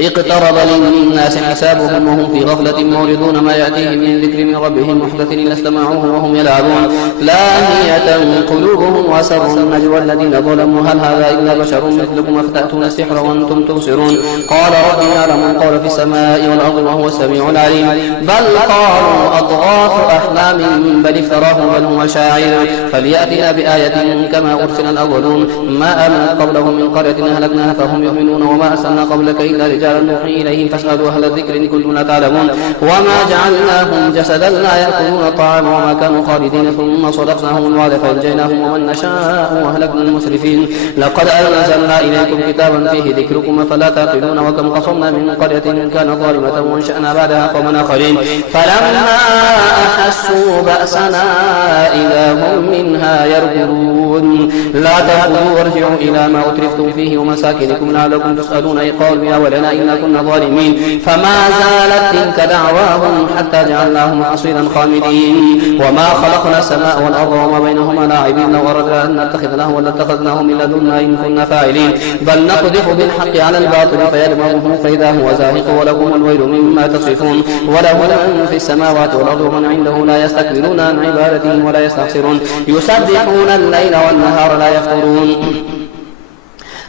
اقترب للناس حسابهم وهم في غفلة معرضون ما يأتيهم من ذكر من ربهم محدث إلا استمعوه وهم يلعبون لاهية قلوبهم وأسروا النجوى الذين ظلموا هل هذا إلا بشر مثلكم أفتأتون السحر وأنتم تبصرون قال ربي يعلم القول في السماء والأرض وهو السميع العليم بل قالوا أضغاث أحلام بل افتراه بل هو شاعر فليأتنا بآية كما أرسل الأولون ما آمن قبلهم من قرية أهلكناها فهم يؤمنون وما أرسلنا قبلك إلا رجالا نوحي إليهم فاسألوا أهل الذكر إن كنتم لا تعلمون وما جعلناهم جسدا لا يأكلون الطعام وما كانوا خالدين ثم صدقناهم الوعد فأنجيناهم ومن نشاء وأهلكنا المسرفين لقد أنزلنا إليكم كتابا فيه ذكركم فلا تعقلون وكم قصمنا من قرية كانت ظالمة وانشأنا بعدها قوما آخرين فلما أحسوا بأسنا إذا هم منها يركضون لا تأخذوا وارجعوا إلى ما أترفتم فيه ومساكنكم لعلكم تسألون أي قالوا يا ولنا إنا كنا ظالمين فما زالت تلك دعواهم حتى جعلناهم حصيدا خامدين وما خلقنا السماء والأرض وما بينهما لاعبين لو أردنا أن نتخذ لهوا لاتخذناه من لدنا إن كنا فاعلين بل نقذف بالحق على الباطل فيدمغه فإذا هو زاهق ولكم الويل مما تصفون وله من في السماوات والأرض ومن عنده لا يستكبرون عن عبادته ولا يستحسرون يسبحون الليل والنهار لا يفترون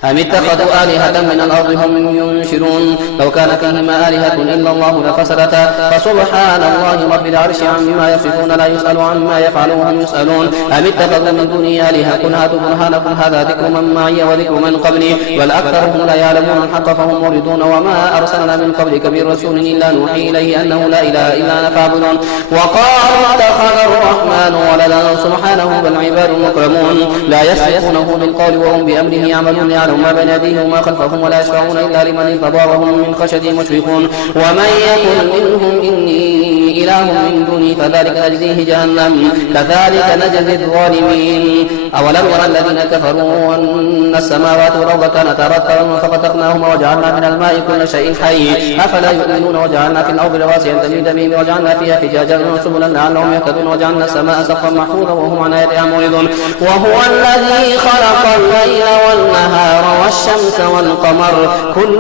أم اتخذوا آلهة من الأرض هم ينشرون لو كان فيهما آلهة إلا الله لفسدتا فسبحان الله رب العرش عما يصفون لا يسأل عما يفعل وهم يسألون أم اتخذوا من دونه آلهة قل هاتوا برهانكم هذا ذكر من معي وذكر من قبلي بل أكثرهم لا يعلمون الحق فهم موردون وما أرسلنا من قبلك من رسول إلا نوحي إليه أنه لا إله إلا أنا فاعبدون وقالوا اتخذ الرحمن ولدا سبحانه بل عباد مكرمون لا يسبقونه بالقول وهم بأمره يعملون ما بين يديه وما خلفهم ولا يشفعون إلا لمن ارتضى وهم من خشيته مشفقون ومن يقل منهم إني إله من دوني فذلك نجزيه جهنم كذلك نجزي الظالمين أولم يرى الذين كفروا أن السماوات والأرض كانتا رتقا ففتقناهما وجعلنا من الماء كل شيء حي أفلا يؤمنون وجعلنا في الأرض رواسي تميد بهم وجعلنا فيها فجاجا وسبلا لعلهم يهتدون وجعلنا السماء سقفا محفوظا وهم عن آياتها معرضون وهو الذي خلق الليل والنهار والشمس والقمر كل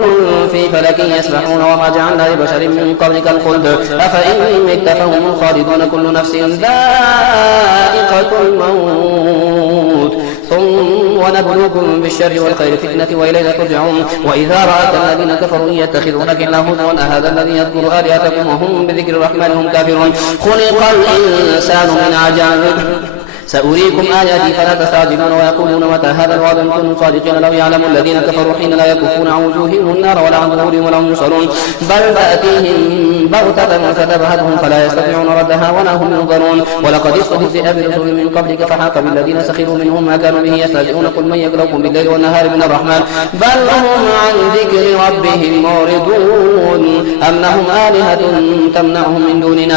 في فلك يسبحون وما جعلنا لبشر من قبلك الخلد أفإن مت فهم الخالدون كل نفس ذائقة الموت ثم ونبلوكم بالشر والخير فتنة وإلينا ترجعون وإذا رأت الذين كفروا يتخذونك إلا هزوا أهذا الذي يذكر آلهتكم وهم بذكر الرحمن هم كافرون خلق الإنسان من عجل سأريكم آياتي فلا تستعجلون ويقولون متى هذا الوعد إن كنتم صادقين لو يعلم الذين كفروا حين لا يكفون عن وجوههم النار ولا عن ظهورهم ولا هم ينصرون بل تأتيهم بغتة فتبهتهم فلا يستطيعون ردها ولا هم ينظرون ولقد استهزئ برسل من قبلك فحاق بالذين سخروا منهم ما كانوا به يستهزئون قل من يكلؤكم بالليل والنهار من الرحمن بل هم عن ذكر ربهم معرضون أم لهم آلهة تمنعهم من دوننا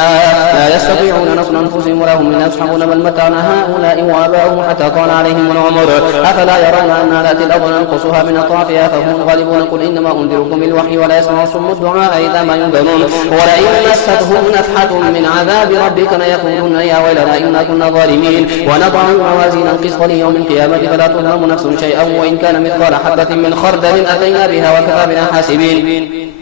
لا يستطيعون نصر أنفسهم ولا هم يصحبون بل متعنا هؤلاء وآباؤهم حتى طال عليهم العمر أفلا يرون أننا نأتي الأرض ننقصها من أطرافها فهم غالبون قل إنما أنذركم بالوحي ولا يسمع الصم الدعاء إذا ما ينذرون ولئن مستهم نفحة من عذاب ربك ليقولون يا ويلنا إنا كنا ظالمين ونضع الموازين القسط ليوم القيامة فلا تظلم نفس شيئا وإن كان مثقال حبة من خردل أتينا بها وكفى بنا حاسبين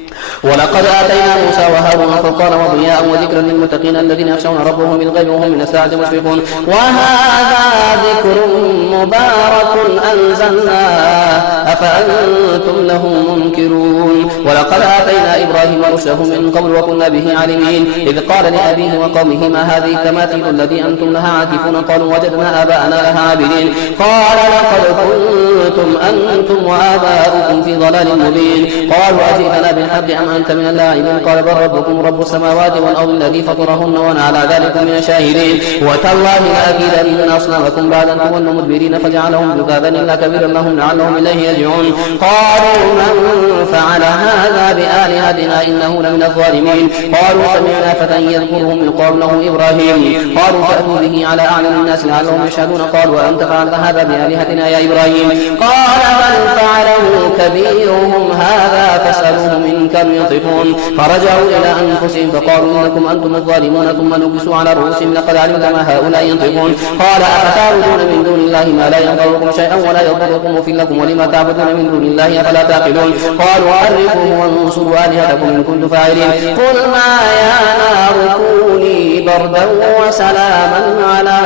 ولقد آتينا موسى وهارون فرقانا وضياء وذكرا للمتقين الذين يخشون ربهم بالغيب وهم من الساعة مشفقون وهذا ذكر مبارك أنزلناه أفأنتم له منكرون ولقد آتينا إبراهيم رشده من قبل وكنا به عليمين إذ قال لأبيه وقومه ما هذه التماثيل التي أنتم لها عاكفون قالوا وجدنا آباءنا لها عابدين قال لقد كنتم أنتم وآباؤكم في ضلال مبين قالوا أجئتنا بالحق أم أنت من اللاعبين قال بل ربكم رب السماوات والأرض الذي فطرهن وأنا على ذلك من الشاهدين وتالله لأكيدن أصنامكم بعد أن تولوا مدبرين فجعلهم جذاذا إلا كبيرا لهم لعلهم إليه يرجعون قالوا من فعل هذا بآلهتنا إنه لمن الظالمين قالوا سمعنا فتى يذكرهم يقال له إبراهيم قالوا فأتوا به على أعلم الناس لعلهم يشهدون قالوا وأنت فعلت هذا بآلهتنا يا إبراهيم قال بل فعله كبيرهم هذا فاسألوهم إن كانوا ينطقون فرجعوا إلى أنفسهم فقالوا إنكم أنتم الظالمون ثم نكسوا على رؤوسهم لقد علمت ما هؤلاء ينطقون قال أفتعبدون من دون الله ما لا ينفعكم شيئا ولا يضركم أفل لكم ولما تعبدون من دون الله أفلا تعقلون قالوا حرقوه وانصروا آلهتكم إن كنتم فاعلين قلنا يا نار كوني بردا وسلاما على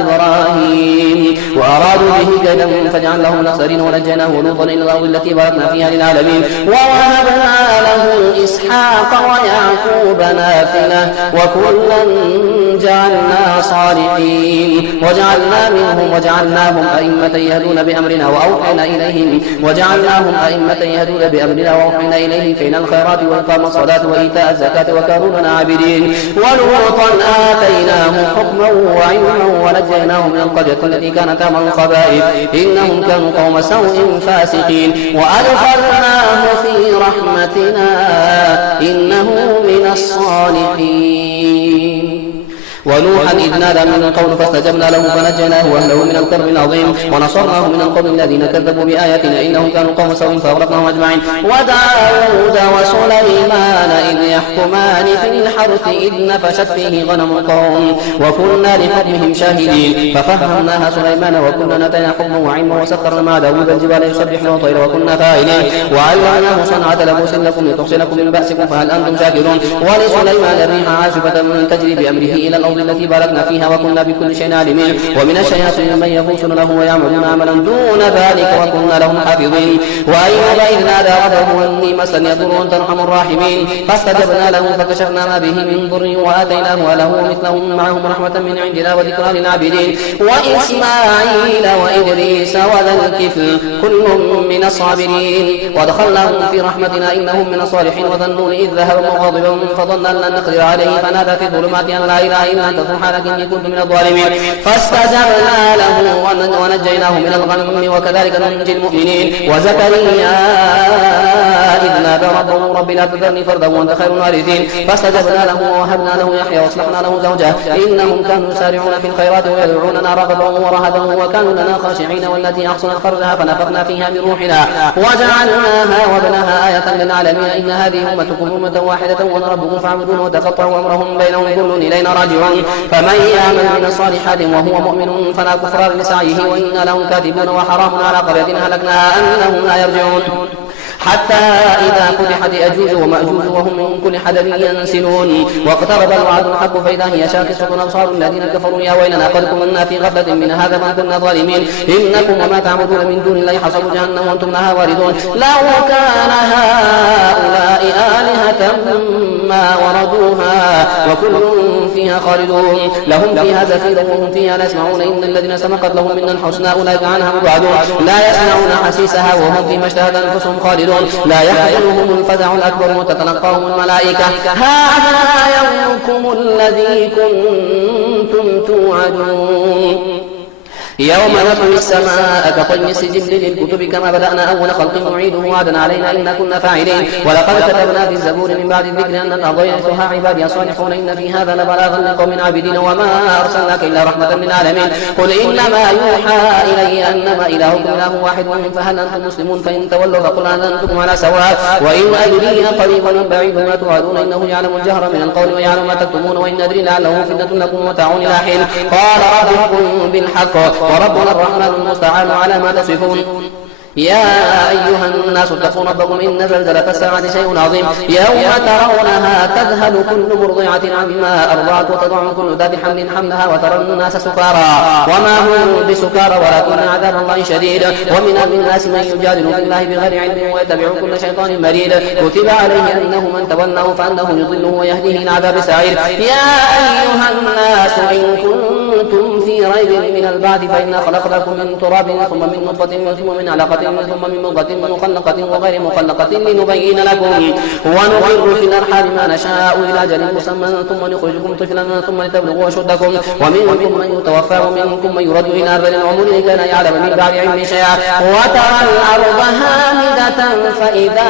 إبراهيم وأرادوا به كيدا فجعلناهم الأخسرين ونجيناه ولوطا إلى الأرض التي باركنا فيها للعالمين ووهبنا له إسحاق ويعقوب نافلة وكلا جعلنا صالحين وجعلناهم أئمة يهدون بأمرنا وأوحينا إليهم فإن الخيرات وإقام الصلاة وإيتاء الزكاة وكانوا لنا عابدين ولوطا آتيناه حكما وعلما ونجيناه من القرية التي كانت تعمل الخبائث إنهم كانوا قوم سوء فاسقين وأدخلناه في رحمتنا إنه من الصالحين ونوحا إذ نادى من قوم فاستجبنا له فنجيناه وأهله من الكرب العظيم ونصرناه من القوم الذين كذبوا بآياتنا إنهم كانوا قوم سوء فأغرقناهم أجمعين وداود وسليمان إذ يحكمان في الحرث إذ نفشت فيه غنم القوم وكنا لحكمهم شاهدين ففهمناها سليمان وكنا نتينا حكما وعلما وسخرنا مع داود الجبال يسبحن والطير وكنا فاعلين وعلمناه صنعة لبوس لكم لتحصنكم من بأسكم فهل أنتم شاكرون ولسليمان الريح عاصفة تجري بأمره إلى الأرض التي باركنا فيها وكنا بكل شيء عالمين ومن الشياطين من يغوصون له ويعملون عملا دون ذلك وكنا لهم حافظين وأيوب إذ نادى ربه أني مسني الضر وأنت أرحم الراحمين فاستجبنا له فكشفنا ما به من ضر وآتيناه وله ومثلهم معهم رحمة من عندنا وذكرى للعابدين وإسماعيل وإدريس وذا الكفل كل من الصابرين وادخلناهم في رحمتنا إنهم من الصالحين وذا النون إذ ذهب مغاضبا فظن أن لن نقدر عليه فنادى في الظلمات أن لا إله إلا أنت سبحانك إني كنت من الظالمين فاستجبنا له ونجيناه من الغم وكذلك ننجي المؤمنين وزكريا إذ نادى ربه رب لا تذرني فردا وأنت خير الوارثين فاستجبنا له ووهبنا له يحيى واصلحنا له زوجه إنهم كانوا يسارعون في الخيرات ويدعوننا رغبا ورهبا وكانوا لنا خاشعين والتي أحصنت فرجها فنفخنا فيها من روحنا وجعلناها وابنها آية للعالمين إن هذه أمتكم أمة واحدة وأنا ربكم فاعبدون وتقطعوا أمرهم بينهم كل إلينا راجعون فمن يعمل من الصالحات وهو مؤمن فلا كفران لسعيه وإنا لهم كاذبون وحرام على قرية هلكناها أنهم لا يرجعون حتى إذا فتحت يأجوج ومأجوج وهم من كل حدب ينسلون واقترب الوعد الحق فإذا هي شاخصة أبصار الذين كفروا يا ويلنا قد كنا في غفلة من هذا ما كنا ظالمين إنكم وما تعبدون من دون الله حصب جهنم وأنتم لها واردون لو كان هؤلاء آلهة ما وردوها وكل فيها خالدون لهم فيها زفير وهم فيها لا يسمعون إن الذين سبقت لهم منا الحسنى أولئك عنها مبعدون لا يسمعون حسيسها وهم فيما اشتهت أنفسهم خالدون لا يحزنهم الفزع الأكبر وتتلقاهم الملائكة هذا يومكم الذي كنتم توعدون يوم نطوي السماء كطي السجل للكتب كما بدأنا أول خلق نعيده وعدا علينا إنا كنا فاعلين ولقد كتبنا في الزبور من بعد الذكر أن الأرض يرثها عبادي الصالحون إن في هذا لبلاغا لقوم عابدين وما أرسلناك إلا رحمة للعالمين قل إنما يوحى إلي أنما إلهكم إله واحد فهل أنتم مسلمون فإن تولوا فقل أنتم على سواء وإن أدري قريب أم بعيد ما توعدون إنه يعلم الجهر من القول ويعلم ما تكتمون وإن أدري لعله فتنة لكم ومتاع إلى حين قال ربكم بالحق وربنا الرحمن المستعان على ما تصفون يا أيها الناس اتقوا ربكم إن زلزلة الساعة شيء عظيم يوم ترونها تذهل كل مرضعة عما أرضعت وتضع كل ذات حمل حملها وترى الناس سكارى وما هم بسكارى ولكن عذاب الله شديد ومن الناس من يجادل في الله بغير علم ويتبع كل شيطان مريد كتب عليه أنه من تولاه فأنه يضله ويهديه إلى عذاب السعير يا أيها الناس إن كنتم في ريب من البعث فإنا خلقناكم من تراب ثم من نطفة ثم من علقة ثم من مضغة مخلقة وغير مخلقة لنبين لكم ونقر في الأرحام ما نشاء إلى أجل مسمى ثم نخرجكم طفلا ثم لتبلغوا أشدكم ومنكم من يتوفى ومنكم من يرد إلى أرذل العمر لكي لا يعلم من بعد علم شيئا وترى الأرض هامدة فإذا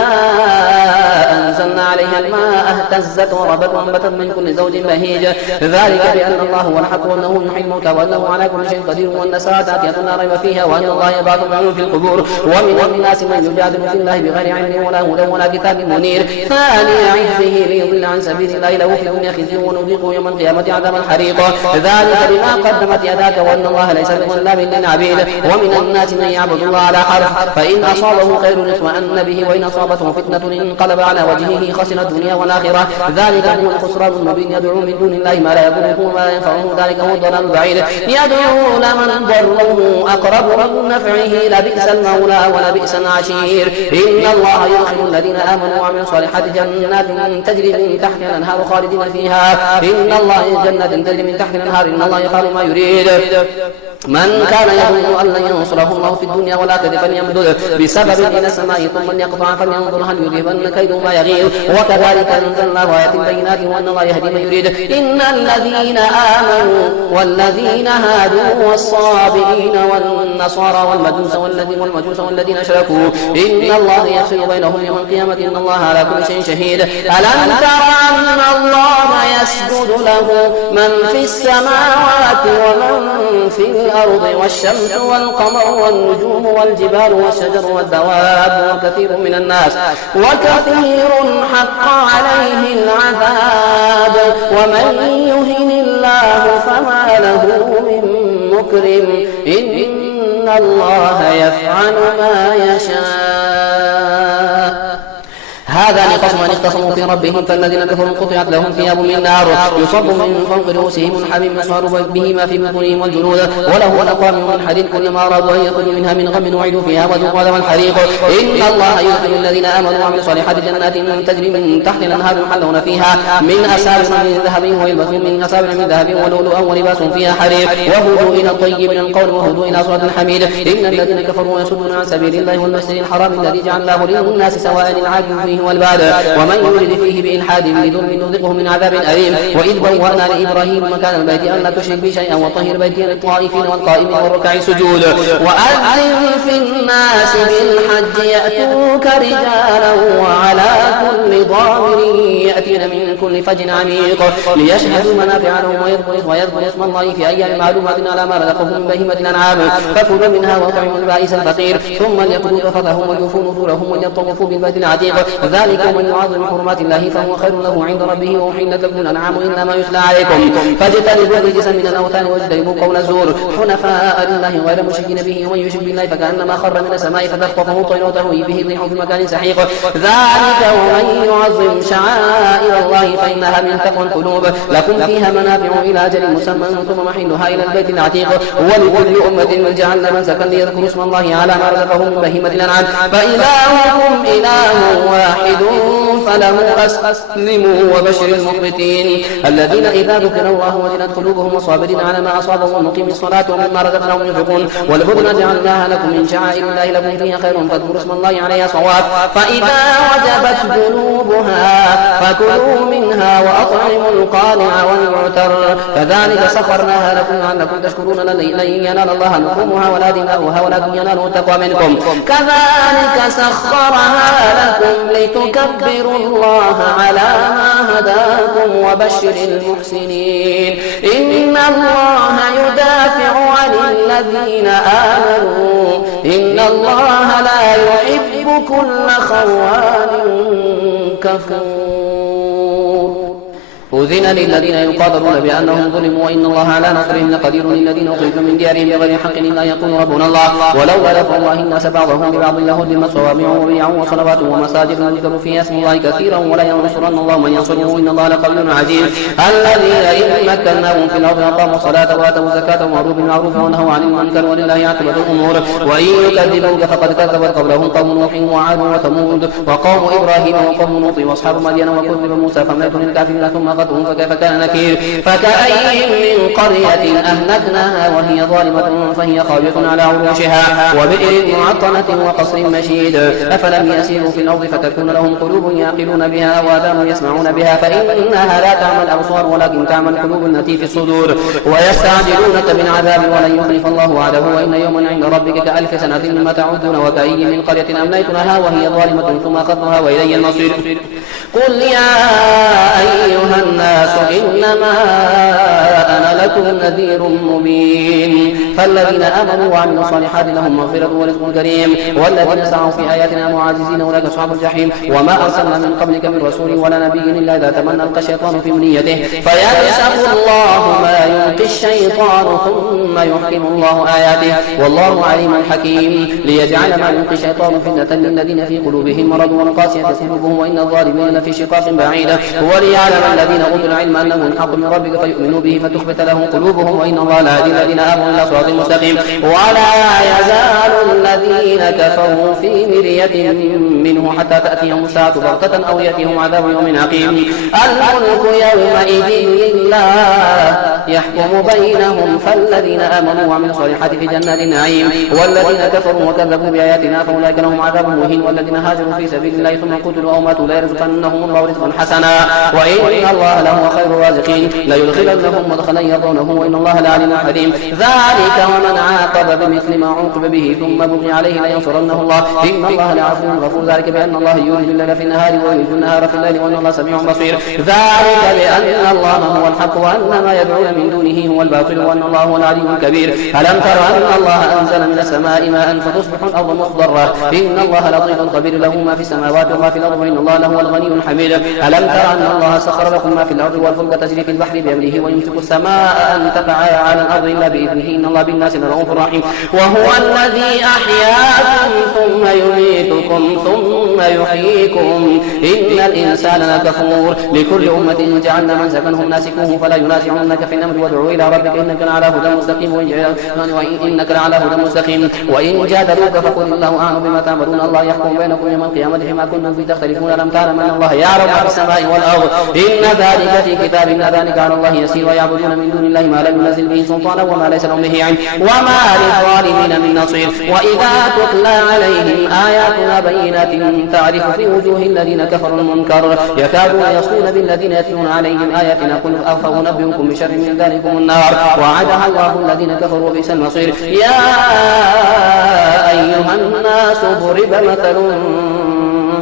أنزلنا عليها الماء اهتزت وربت وأنبتت من كل زوج بهيج ذلك بأن الله هو الحق وأنه يحيي الموتى وأنه على كل شيء قدير وأن الساعة آتية لا ريب فيها وأن الله يبعث من في القبور ومن الناس من يجادل في الله بغير علم ولا هدى ولا كتاب منير ثاني عزه ليضل عن سبيل الله له في الدنيا خزي ونذيقه يوم القيامة عذاب الحريق ذلك بما قدمت يداك وأن الله ليس بظلام للعبيد ومن الناس من يعبد الله على حرف فإن أصابه خير اطمأن به وإن أصابته فتنة انقلب على وجهه خسر الدنيا والآخرة ذلك هو الخسران المبين يدعو من دون الله ما لا يضره وما لا ينفعه ذلك هو الضلال البعيد يدعو لمن ضره أقرب من نفعه لبئس المولى ولبئس العشير إن الله يدخل الذين آمنوا وعملوا الصالحات جنات تجري من تحتها الأنهار خالدين فيها إن الله جنات تجري من تحت الأنهار إن الله يفعل ما يريد من كان يظن أن لن ينصره الله في الدنيا والآخرة فليمدد بسبب إلى السماء ثم ليقطع فلينظر هل يذهبن كيد ما يغيظ وكذلك أنزلنا آيات بينات وأن الله يهدي من يريد إن الذين آمنوا والذين هادوا والصابئين والنصارى والمجوس والذين أشركوا إن الله يفصل بينهم يوم القيامة إن الله على كل شيء شهيد ألم تر أن الله يسجد له من في السماوات ومن في الأرض والشمس والقمر والنجوم والجبال والشجر والدواب وكثير من الناس وكثير حق عليه العذاب ومن يهن الله فما له من مكرم إن الله يفعل ما يشاء هذا لقسم من اختصموا في ربهم فالذين كفروا قطعت لهم ثياب من نار يصب من فوق رؤوسهم الحميم يصهر به ما في بطونهم والجلود وله أقوام من حديد كلما أرادوا أن يخرجوا منها من غم أعيدوا فيها وذوقوا عذاب الحريق إن الله يدخل الذين آمنوا وعملوا الصالحات جنات تجري من تحت الأنهار يحلون فيها من أساور من ذهب ويلبسون من أساور من ذهب ولؤلؤا ولباس فيها حرير وهدوا إلى الطيب من القول وهدوا إلى صراط الحميد إن الذين كفروا يصدون عن سبيل الله والمسجد الحرام الذي جعلناه للناس سواء العاكف فيه والباد ومن يرد فيه بإلحاد بظلم نذقه من عذاب أليم وإذ بوأنا لإبراهيم مكان البيت أن لا تشرك بي شيئا وطهر بيتي للطائفين والقائمين والركع السجود وأذن في الناس بالحج يأتوك رجالا وعلى كل ضامر يأتين من كل فج عميق ليشهدوا منافع لهم ويذكروا اسم الله في أيام معلومات على ما رزقهم من بهيمة الأنعام فكلوا منها واطعموا البائس الفقير ثم ليقضوا تفثهم وليوفوا نذورهم وليطوفوا بالبيت العتيق ذلك ومن يعظم حرمات الله فهو خير له عند ربه وأحلت لكم الأنعام إلا ما يتلى عليكم فاجتنبوا الرجس من الأوثان واجتنبوا قول الزور حنفاء لله غير مشركين به ومن يشرك بالله فكأنما خر من السماء فتخطفه الطير وتهوي به الريح في مكان سحيق ذلك ومن يعظم شعائر الله فإنها من تقوى القلوب لكم فيها منافع إلى أجل مسمى ثم محلها إلى البيت العتيق ولكل أمة جعلنا منسكا ليذكروا اسم الله على ما رزقهم من بهيمة الأنعام فإلهكم إله واحد فله أسلموا وبشر المخبتين الذين إذا ذكر الله وجلت قلوبهم والصابرين على ما أصابهم ومقيم الصلاة ومما رزقناهم ينفقون والهدنة جعلناها لكم من شعائر الله لكم فيها خير فاذكروا اسم الله عليها صواب فإذا وجبت جنوبها فكلوا منها وأطعموا القانع والمعتر كذلك سخرناها لكم لعلكم تشكرون لن ينال الله لحومها ولا دماؤها ولكن يناله التقوى منكم كذلك سخرها لكم لتكبروا الله على ما هداكم وبشر المحسنين إن الله يدافع عن الذين آمنوا إن الله لا يحب كل خوان كفور أذن للذين يقاتلون بأنهم ظلموا وإن الله على نصرهم لقدير للذين أخرجوا من ديارهم بغير حق إلا يقول ربنا الله ولولا دفع الله الناس بعضهم ببعض لهدمت صوامع وبيع وصلوات ومساجد يذكر فيها اسم الله كثيرا ولا ينصرن الله من ينصره إن الله لقوي عزيز الذين إن مكناهم في الأرض أقاموا الصلاة وآتوا الزكاة وأمروا بالمعروف ونهوا عن المنكر ولله عاقبة الأمور وإن يكذبوك فقد كذبت قبلهم قوم نوح وعاد وثمود وقوم إبراهيم وقوم لوط وأصحاب مدين وكذب موسى فملك للكافرين ثم فكيف كان نكير فكأي من قرية أهلكناها وهي ظالمة فهي خاوية على عروشها وبئر معطلة وقصر مشيد أفلم يسيروا في الأرض فتكون لهم قلوب يعقلون بها وآذان يسمعون بها فإنها لا تعمى الأبصار ولكن تعمى القلوب التي في الصدور ويستعجلونك بالعذاب ولن يخلف الله وعده وإن يوما عند ربك كألف سنة مما تعدون وكأي من قرية أمليت لها وهي ظالمة ثم أخذتها وإلي المصير قل يا أيها الناس إنما أنا لكم نذير مبين فالذين آمنوا وعملوا الصالحات لهم مغفرة ورزق كريم والذين سعوا في آياتنا معاجزين أولئك أصحاب الجحيم وما أرسلنا من قبلك من رسول ولا نبي إلا إذا تمنى ألقى الشيطان في أمنيته فينسخ الله ما يلقي الشيطان ثم يحكم الله آياته والله عليم حكيم ليجعل ما يلقي الشيطان فتنة للذين في قلوبهم مرض والقاسية قلوبهم وإن الظالمين لفي شقاق بعيد وليعلم الذين أوتوا العلم أنه الحق من ربك فيؤمنوا به فتخبت له قلوبهم وإن الله لا يهدي الذين آمنوا إلى صراط مستقيم ولا يزال الذين كفروا في مرية منه حتى تأتيهم الساعة بغتة أو يأتيهم عذاب يوم عقيم الملك يومئذ لله يحكم بينهم فالذين آمنوا وعملوا الصالحات في جنات النعيم والذين كفروا وكذبوا بآياتنا فأولئك لهم عذاب مهين والذين هاجروا في سبيل الله ثم قتلوا أو ماتوا لا يرزقنهم الله رزقا حسنا وإن الله لهو خير الرازقين ليدخلنهم مدخلا يرضونه وإن الله لعليم حليم ذلك ومن عاقب بمثل ما عوقب به ثم بغي عليه لينصرنه الله إن الله لعفو غفور ذلك بأن الله يولج الليل في النهار ويولج النهار في الليل وأن الله سميع بصير ذلك بأن الله هو الحق وأن ما يدعون من دونه هو الباطل وأن الله هو العلي الكبير ألم تر أن الله أنزل من السماء ماء فتصبح الأرض مخضرة إن الله لطيف خبير له ما في السماوات وما في الأرض وإن الله لهو الغني الحميد ألم تر أن الله سخر لكم ما في الأرض والفلك تجري في البحر بأمره ويمسك السماء أن تقع على الأرض إلا بإذنه إن الله بالناس لرؤوف رحيم وهو الذي أحياكم ثم يميتكم ثم يحييكم إن الإنسان لكفور لكل أمة جعلنا منسكا هم ناسكوه فلا ينازعنك في الأمر وادعوا إلى ربك إنك لعلى هدى مستقيم وإن جادلوك فقل الله أعلم بما تعملون الله يحكم بينكم يوم القيامة فيما كنتم فيه تختلفون ألم تعلم أن الله يعلم ما في السماء والأرض إن ذلك في كتاب إن ذلك على الله يسير ويعبدون من دون الله ما لم ينزل به سلطانا وما ليس لهم به علم وما للظالمين من نصير وإذا تتلى عليهم آياتنا بينات تعرف في وجوه الذين كفروا المنكر يكادون يصلون بالذين يتلون عليهم آياتنا قل أفأنبئكم بشر من ذلكم النار وعدها الله الذين كفروا وبئس المصير يا أيها الناس ضرب مثل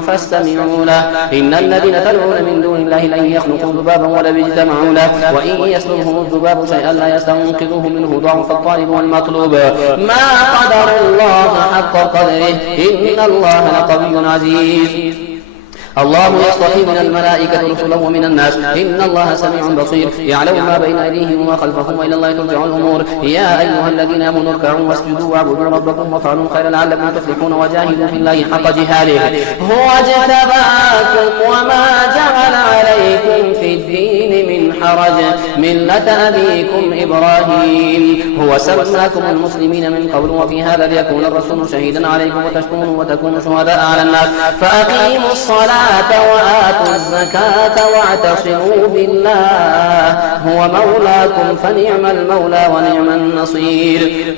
فاستمعوا له إن الذين تدعون من دون الله لن يخلقوا ذبابا ولو اجتمعوا له وإن يسلبهم الذباب شيئا لا يستنقذوه منه ضعف الطالب والمطلوب ما قدر الله حق قدره إن الله لقوي عزيز الله يصطفي من الملائكة رسلا ومن الناس إن الله سميع بصير يعلم ما بين أيديهم وما خلفهم وإلى الله ترجع الأمور يا أيها الذين آمنوا اركعوا واسجدوا واعبدوا ربكم وافعلوا الخير لعلكم تفلحون وجاهدوا في الله حق جهاده هو اجتباكم وما جعل عليكم في الدين من حرج ملة أبيكم إبراهيم هو سماكم المسلمين من قبل وفي هذا ليكون الرسول شهيدا عليكم وتكونوا شهداء على الناس فأقيموا الصلاة وآتوا الزكاة واعتصموا بالله هو مولاكم فنعم المولى ونعم النصير